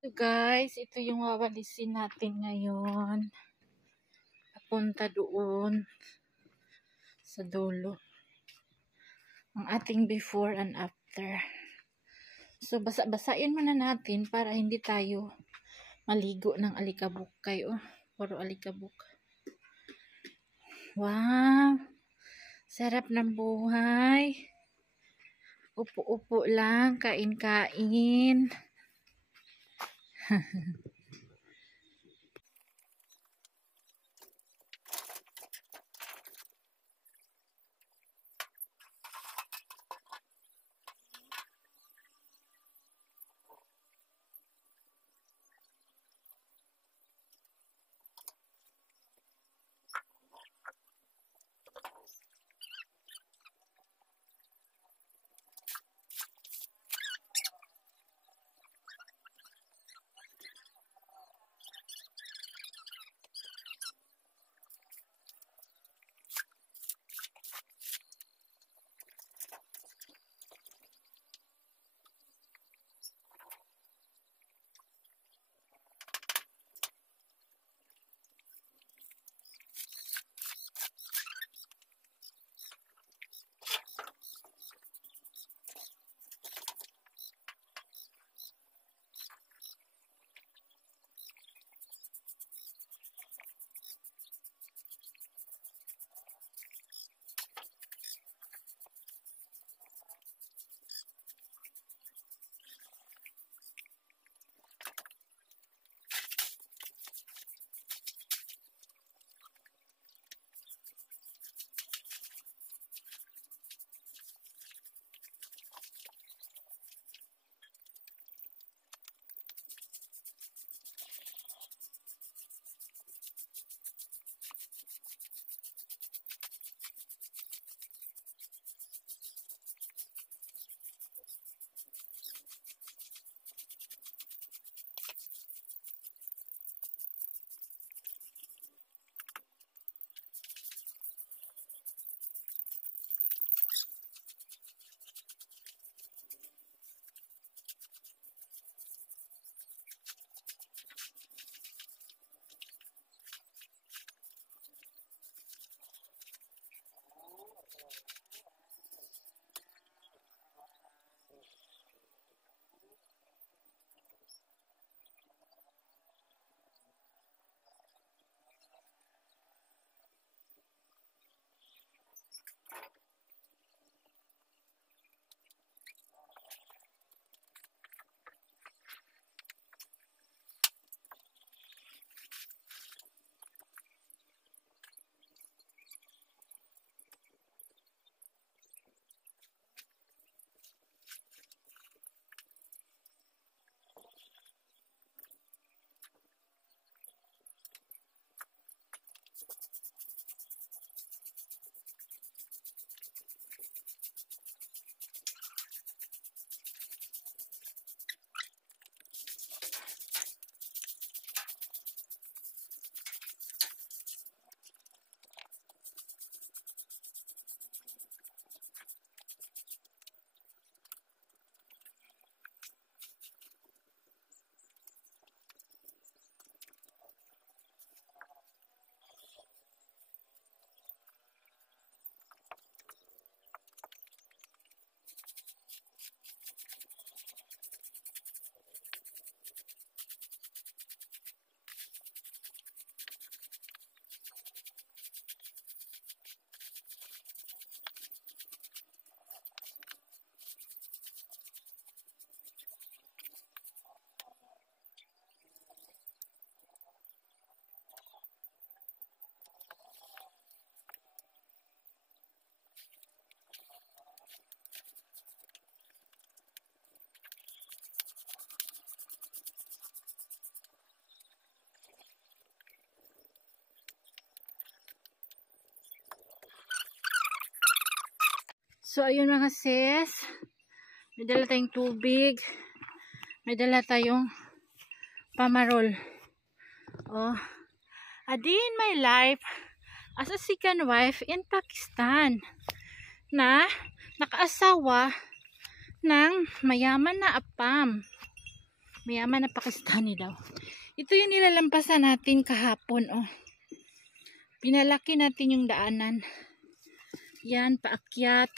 So guys, ito yung wawalisin natin ngayon. Papunta doon sa dulo. Ang ating before and after. So basa-basain muna natin para hindi tayo maligo ng alikabok kayo. Puro alikabok. Wow! Sarap ng buhay. Upo-upo lang, kain-kain. So, ayun mga sis. May dala tayong tubig. May dala tayong pamarol. Oh. A day in my life as a second wife in Pakistan na nakaasawa ng mayaman na apam. Mayaman na Pakistani daw. Ito yung nilalampasan natin kahapon, oh. Pinalaki natin yung daanan. Yan, paakyat.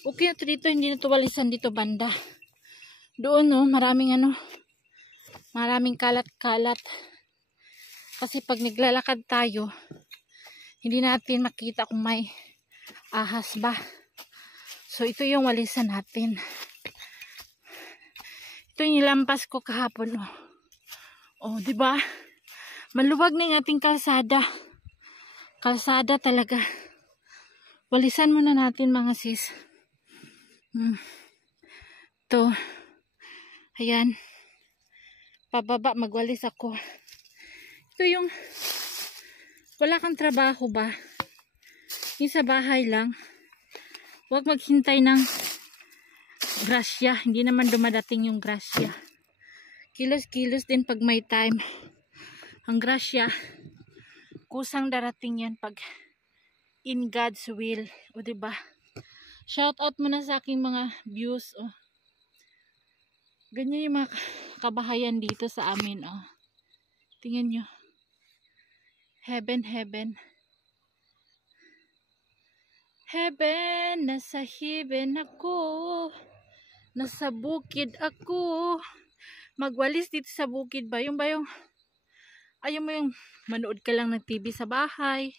Okay na to dito, hindi na to walisan dito banda. Doon, oh, maraming kalat-kalat. Kasi pag naglalakad tayo, hindi natin makita kung may ahas ba. So, ito yung walisan natin. Ito yung nilampas ko kahapon, oh. Oh, di ba? Maluwag na yung ating kalsada. Kalsada talaga. Walisan muna natin mga sis. Ito. Ayan. Pababa, magwalis ako. Ito yung wala kang trabaho ba? Yung sa bahay lang. Huwag maghintay ng grasya. Hindi naman dumadating yung grasya. Kilos-kilos din pag may time. Ang grasya, kusang darating yan pag in God's will. O diba? Shout out muna sa aking mga views. O. Ganyan yung mga kabahayan dito sa amin. O. Tingnan nyo. Heaven, heaven. Heaven, nasa heaven ako. Nasa bukid ako. Magwalis dito sa bukid ba? Yung ayaw mo yung manood ka lang ng TV sa bahay.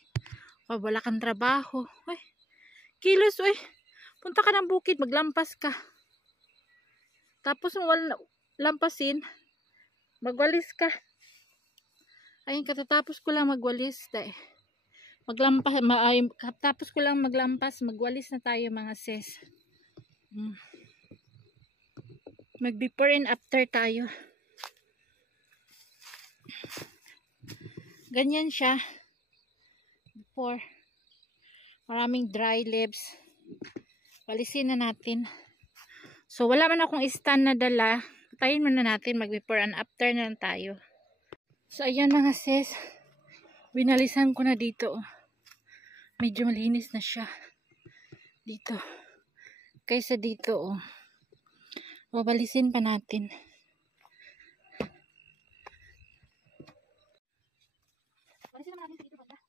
O wala kang trabaho. Uy, kilos, uy. Punta ka ng bukid, maglampas ka. Tapos mo wala lampasin, magwalis ka. Ayun, katatapos ko lang magwalis. Katapos ko lang maglampas, magwalis na tayo mga sis. Mag before and after tayo. Ganyan siya. Before. Maraming dry leaves. Walisin na natin. So wala man akong stand na dala. Patayin muna natin. Mag before and after na lang tayo. So ayan mga sis. Binalisan ko na dito. Medyo malinis na siya. Dito. Kaysa dito oh. Babalisin pa natin. Balisin naman natin dito ba?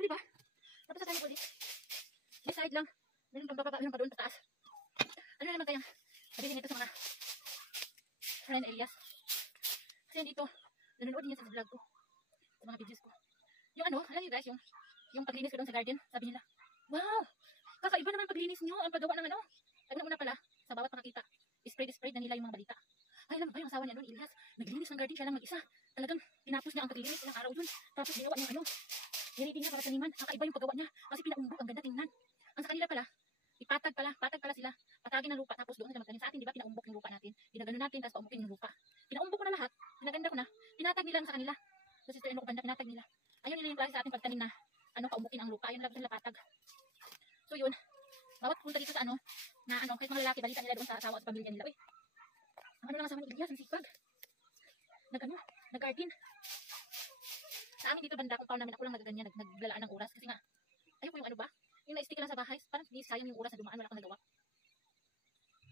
Di ba? Tapos sa tayo ulit. May side lang. Meron pang bababa, meron pa doon pataas. Ano naman kayang sabihin nito sa mga friend areas? Kasi dito, nanonood niya sa vlog ko. Sa mga videos ko. Yung ano, alam niyo guys, yung paglinis ko doon sa garden, sabi nila, wow! Kakaiba naman paglinis niyo. Ang paggawa ng ano. Sabi na una pala, sa bawat makakita, spread na nila yung mga balita. Ay, alam mo ba yung asawa niya noon, Elias, naglinis ng garden siya lang mag-isa. Talagang tinapos niya ang paglinis ilang araw yun. Tapos ginawa niya ano, niriting niya para taniman. Kakaiba yung paggawa niya. Kasi pinaumbok, ang ganda tingnan. Ang sa kanila pala, patag pala sila. Patagin ng lupa, tapos doon sila magtanim. Sa atin, di ba, pinaumbok yung lupa natin. Ginagano natin, tapos paumbukin yung lupa. Pinaumbok ko na lahat, pinaganda ko na, pinatag nila sa kanila. Sa sister-in-law ko banda, pinatag nila. Ayun nila yung klase sa atin pagtanim na, ano, paumbukin ang lupa. Ayun nila patag. So yun, bawat punta dito sa ano, na ano, kahit mga lalaki, balita nila doon sa asawa at pamilya nila. Uy, ang ano lang asawa ni Elias, ang sipag. Nag-garden. Sa amin dito banda, kung paano namin ako lang nagaganyan, naglalaan ng oras. Kasi nga, ayoko yung ano ba, yung na-stick lang sa bahay, parang hindi sayang yung oras na dumaan, wala akong nagawa.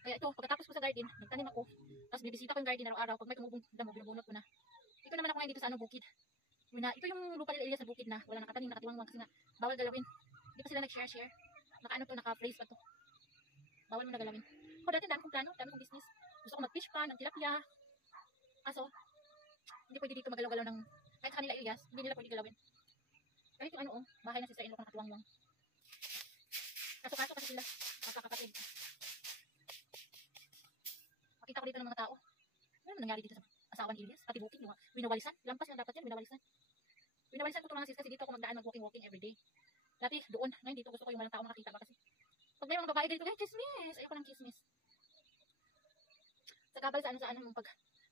Kaya ito, pagkatapos ko sa garden, nagtanim ako, tapos bibisita ko yung garden araw-araw, pag may tumubong damo, binubunot ko na. Ito naman ako ngayon dito sa ano, bukid. Ito yung lupa nila Elias sa bukid na, wala nakatanim, nakatiwang-wang kasi nga, bawal galawin. Hindi pa sila nag-share. Naka-ano to, naka-phrase pa to. Bawal mo na galawin. Ako dati, dami kong plano, dami kong business. Gusto ko mag-fish pan, ng tilapia. Kaso, hindi pwede dito magalaw-galaw ng, kahit sa kanila Elias, hindi nila pwede galawin. Kahit yung ano, bahay na sister-in-law ko nakatuwang-wang. Kaso kasi sila, magkakapatid. Makita ko dito ng mga tao. Ano nangyari dito sa asawa ni Elias? Pati bukid, winawalisan. Lampas na dapat yan, winawalisan. Winawalisan ko ito mga sis kasi dito ako magdaan mag-walking everyday. Dati doon, ngayon dito gusto ko yung walang tao makakita ba kasi. Pag may mga babae dito, chismis! Ayoko ng chismis. Sa kabal sa ano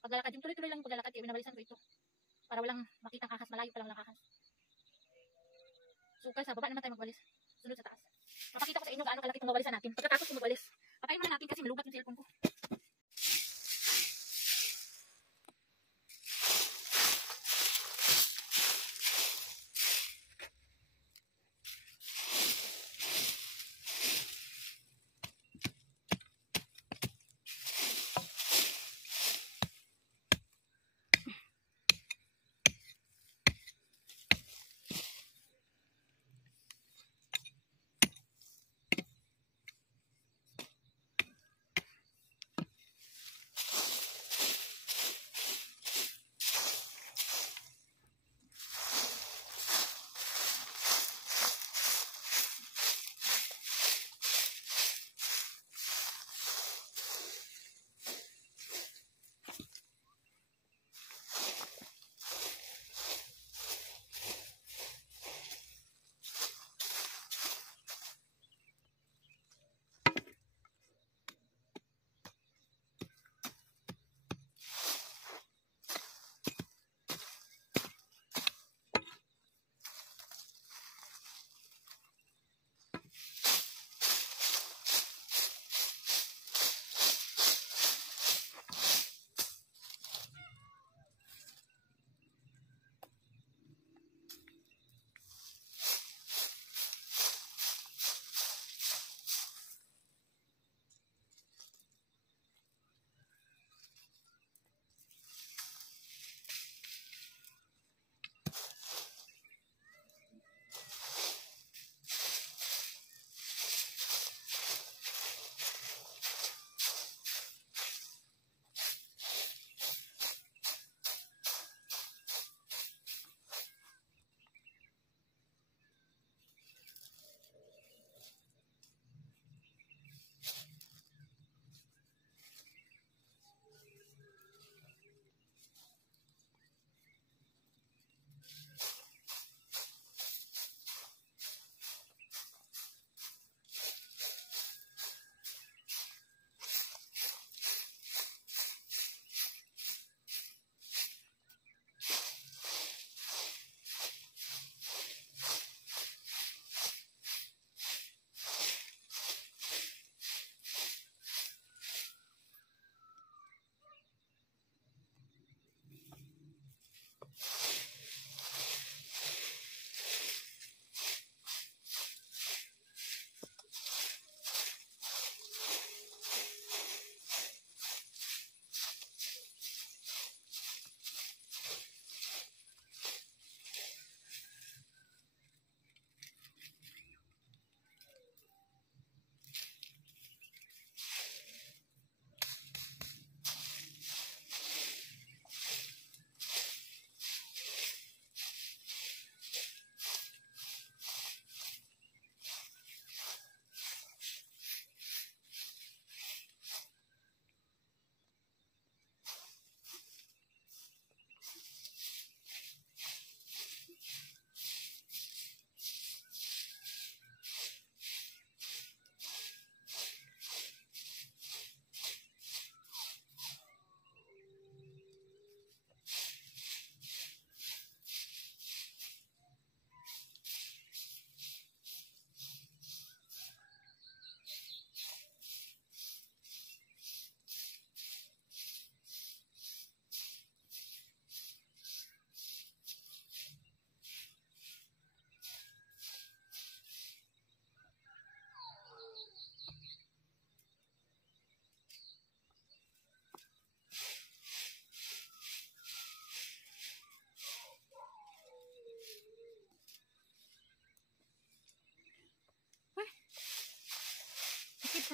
paglalakad, yung tuloy-tuloy lang yung paglalakad, kaya winawalisan ko ito. Para walang makitang kahas, malayo pa lang walang kahas. So sa baba naman tayo magwalis. Sunod sa taas. Mapakita ko sa inyo gaano kalaki itong mawalisan natin. Pagkatapos ko magwalis, patayin muna natin kasi malubat yung cellphone ko.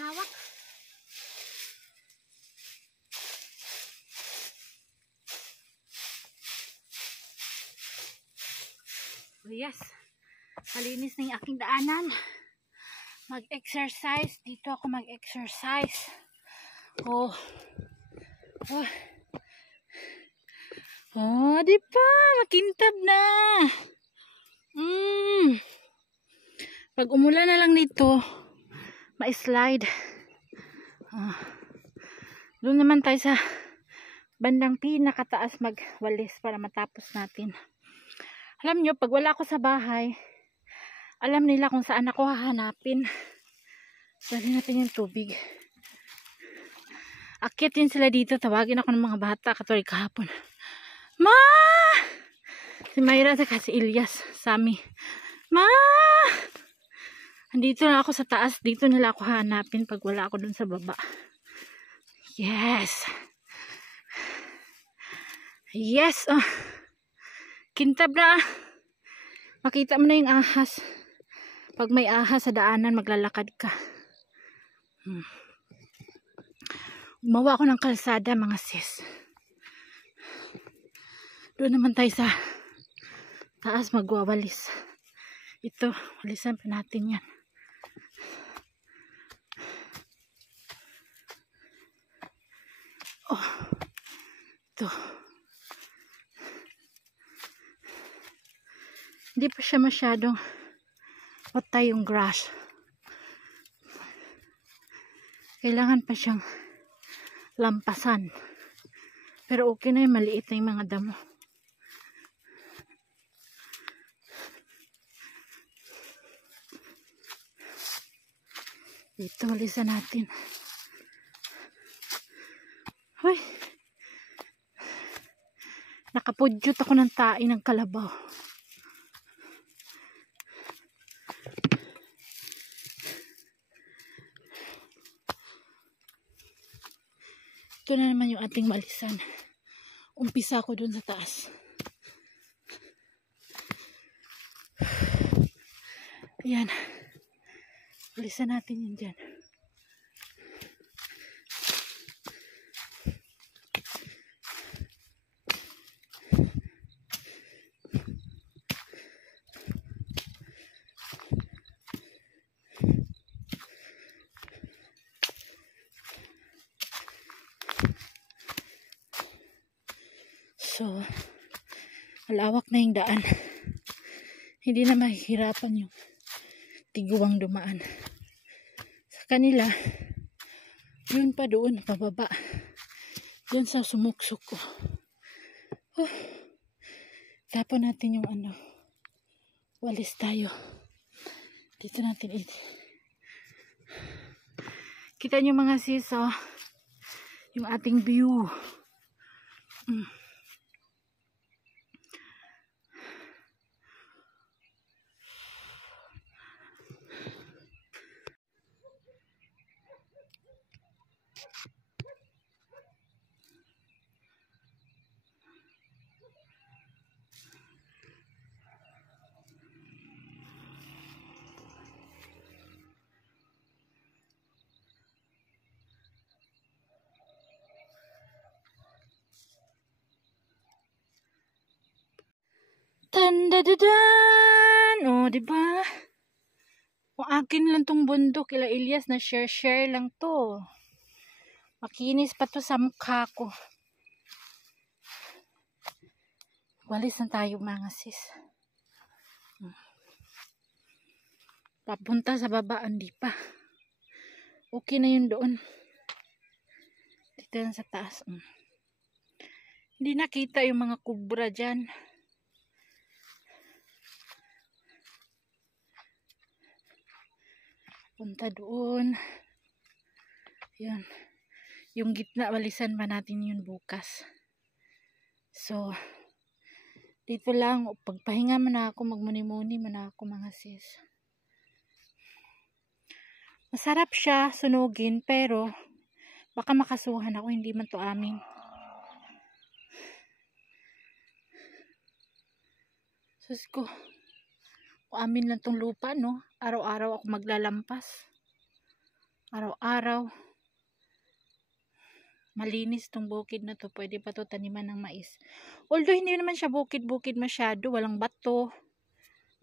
hawak. Oh yes, malinis na yung aking daanan. Mag-exercise. Dito ako mag-exercise. Oh. Oh. Oh, di ba? Makintab na. Pag umulan na lang nito, ma-slide. Doon naman tayo sa bandang pinakataas magwalis para matapos natin. Alam nyo, pag wala ako sa bahay, alam nila kung saan ako hahanapin. Dali natin yung tubig. Akyatin sila dito. Tawagin ako ng mga bata katulad kahapon. Ma! Si Mayra at si Ilyas, Sami. Ma! Andito na ako sa taas. Dito nila ako hanapin pag wala ako dun sa baba. Yes! Yes! Oh. Kintab na. Makita mo na yung ahas. Pag may ahas sa daanan, maglalakad ka. Gumawa ako ng kalsada, mga sis. Doon naman tayo sa taas magwawalis. Ito, walisan pa natin yan. Oh, ito. Hindi pa siya masyadong patay yung grass. Kailangan pa siyang lampasan. Pero okay na yung maliit na yung mga damo. Dito, walisan natin. Hoy! Nakapudyot ako ng tae ng kalabaw. Ito na naman yung ating malisan. Umpisa ako dun sa taas. Ayan. Malisan natin yun dyan. So, malawak na yung daan. Hindi na mahihirapan yung tiguang dumaan. Sa kanila, yun pa doon, pababa. Yun sa sumuksok ko. Oh, tapon natin yung ano. Walis tayo. Dito natin kita nyo mga sis, oh, yung ating view. Tandadadan! O, diba? Kung akin lang tong bundok, ila Ilyas, na share lang to. Makinis pa to sa mukha ko. Walis na tayo mga sis. Papunta sa baba, hindi pa. Okay na yun doon. Dito lang sa taas. Hindi nakita yung mga kubra dyan. Punta doon. Yan. Yung gitna, walisan pa natin yun bukas. So, dito lang. Pagpahinga man ako, magmuni-muni man ako mga sis. Masarap siya sunugin, pero baka makasuhan ako, hindi man to amin. Sus ko. Kung amin lang tong lupa, no? Araw-araw ako maglalampas. Araw-araw. Malinis tong bukid na to. Pwede pa to taniman ng mais. Although hindi naman siya bukid-bukid masyado. Walang bato.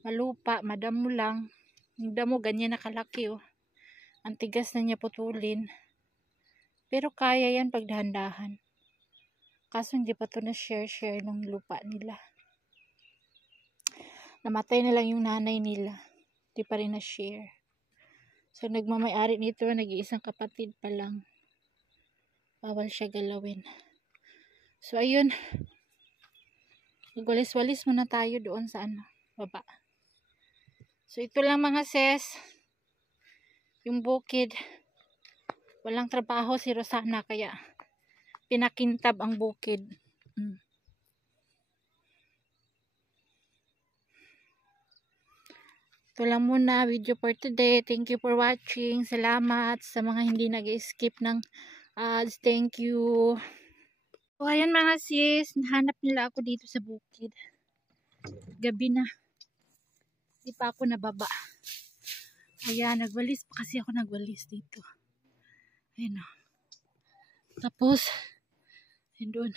Malupa. Madamo lang. Yung damo ganyan nakalaki oh. Ang tigas na niya putulin. Pero kaya yan pag dahan-dahan. Kaso hindi pa to na share ng lupa nila. Namatay na lang yung nanay nila. Hindi pa rin na share. So nagmamay-ari nito. Nag-iisang kapatid pa lang. Bawal siya galawin. So ayun. Magwalis-walis muna tayo doon sa baba. So ito lang mga sis. Yung bukid. Walang trabaho si Rosana kaya pinakintab ang bukid. Ito lang muna video for today. Thank you for watching. Salamat sa mga hindi nag-skip ng ads. Thank you. So, ayan mga sis. Nahanap nila ako dito sa bukid. Gabi na. Hindi pa ako nababa. Ayan, nagwalis pa kasi ako nagwalis dito. Ayan o. Tapos, ayan doon.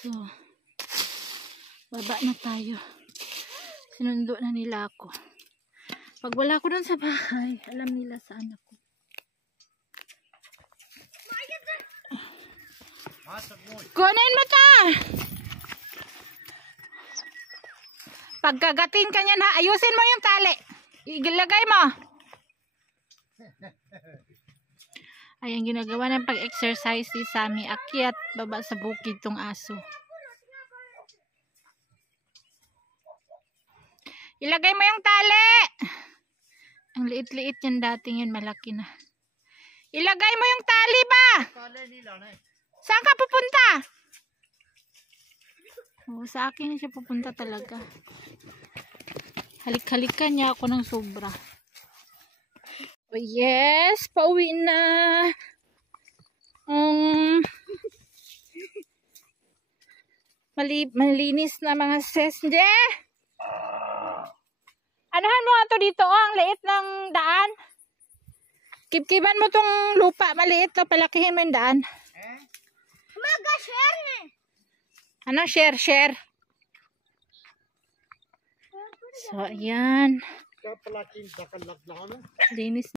So, baba na tayo. Sinundo na nila ako. Pag wala ko dun sa bahay, alam nila saan ako. Kunin mo ta! Pagkagatin ka niyan ha, ayusin mo yung tali. Ilagay mo. Ayan, ginagawa ng pag-exercise si Sammy. Akyat, baba sa bukid tong aso. Ilagay mo yung tali. Ang liit-liit yan dating yan, malaki na. Ilagay mo yung tali ba? Saan ka pupunta? Oh, sa akin siya pupunta talaga. Halik-halikan niya ako ng sobra. Oh yes, pauwi na. Malinis na mga sis. Anuhan mo nga to dito, oh, ang liit ng daan. Kip-kiban mo tong lupa, maliit to, palakihin mo yung daan. Maga-share eh. Ano, share? So, ayan. Linis.